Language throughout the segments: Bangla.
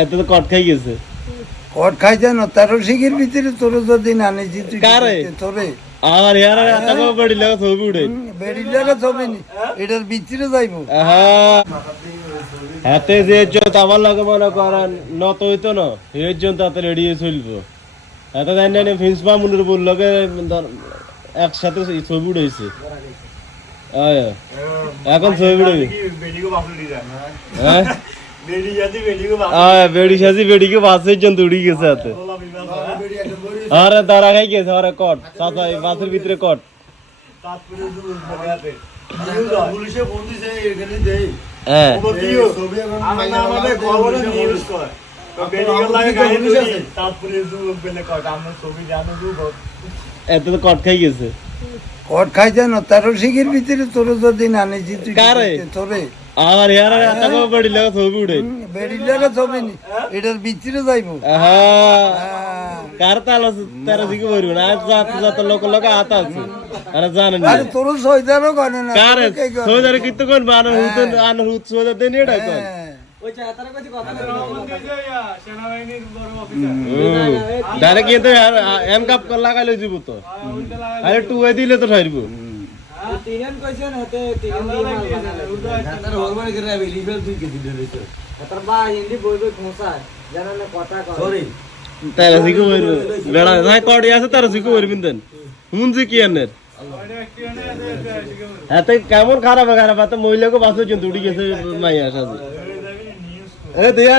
এত তো কট খাই গেছে। কট খাইছে না 13 শিখের ভিতরে তোর যদি না নিছি তুই কারে? তোরে আর ইয়ার টাকা বেড়ি লাগা ছবি উড়ে বেড়ি লাগা ছবি নি এটার ভিতরে যাইবো। হাতে যে ইজ্জত আমার লাগে মনে করেন নত হইতো না এই ইজ্জত তাতে রেডিয়ে চলবো। এত জানি না ফিন্স মামুনের বললো একসাথে ছবি উঠেছে এখন ছবি উঠে বেড়ি সাজি বেড়িকে বাসের জন্য উড়ি গেছে হাতে। আরে দাঁড়া খাই গেছে আরে কট চাচা বাসের ভিতরে কট এত তো কট খাই গেছে। কট খাইছে না 13 শিখের ভিতরে তোর যদি না নিছি তুই কারে? তোরে আর ইয়ার টাকা বেড়ি লাগা ছবি উড়ে বেড়ি লাগা ছবি নি এটার ভিতরে যাইবো। কার তাল তারা দিকে বলবো না জাত জাত লোক লোক আত আছে আরে জানেন না আরে তোর সইদারও করে না কার সোজারে কিত্ত কোন বান হুত আন হুত সোজা দেন এটা কোন ওই চাতারা কইছে কথা সেনাবাহিনীর বড় অফিসার ডাইরেক্ট কিন্তু এম কাপ লাগাইলে দিব তো আরে টু এ দিলে তো ঠাইরবো তিনজন কইছেন হাতে তিনজন দিয়ে মাল বানালে হাতার হরবারে করে লিভেল তুই কে দিলে রে হাতার বা হিন্দি বই বই খোঁসায় জানা না কথা কয় সরি তারা দিকে বলবো বেড়া ভাই কড়ি আছে তারা দিকে বলবেন দেন হুনজি কি আনের এত কেমন খারাপ খারাপ এত মহিলাকে বাসে কিন্তু উড়ি গেছে মাইয়া সাথে এ দেয়া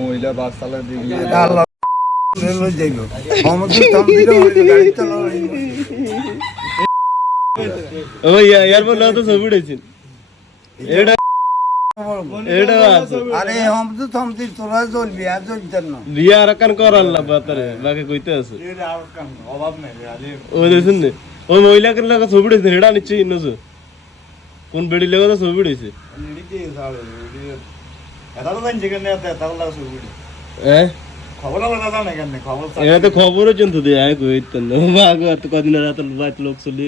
মহিলা বাস চালা দিয়ে যাইবো আমাদের তমদিরা গাড়ি চালানো ওই ইয়ার বল তো ছবি উঠেছেন এটা এটা আরে हम तो थमती তোরা জ্বলবি আর জ্বলতেন না বিয়া আর কান করাল না বাতারে বাকি কইতে আছে অভাব নেই ওই দেখুন নে ওই মহিলাকে লাগা ছবি উঠেছে এটা নিশ্চয়ই ইন্নছো কোন বেড়ি লাগা তো ছবি উঠেছে এটা তো খবরও জন্তু দে আয় কইতেন না বাগো এত কদিন রাত বাইত লোক চলে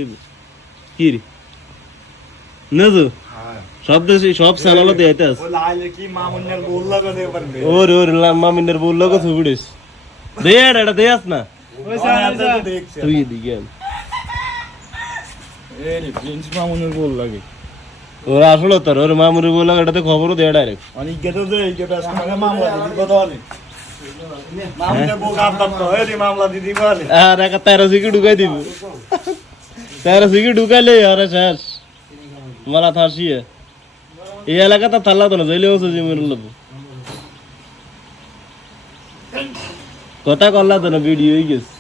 কি রে না তো সব দেশে সব চ্যানেলও দেইতে আছে ওরে ওরে মামিনের বললো কো ছবি উঠেছে দে এটা দেয়াস না ওই চ্যানেলটা দেখছ তুই দিকে এই প্রিন্স মামুনের বল লাগে ওরা আসলে তোর ওর মামুর বললো এটাতে খবরও দেয় ডাইরেক্ট অনেক গেটো দে গেটো আজকে মামলা দিদি কথা বলে মামুনে বউ কাপড় তো এই মামলা দিদি বলে আর একা 13 সিকি ঢুকাই দিব 13 সিকি ঢুকাইলে আরে শেষ মালা থাসিয়ে এই এলাকাটা থাল্লা তো না জেলে বসে জিমের লোক কথা কল্লা তো না ভিডিও হয়ে গেছে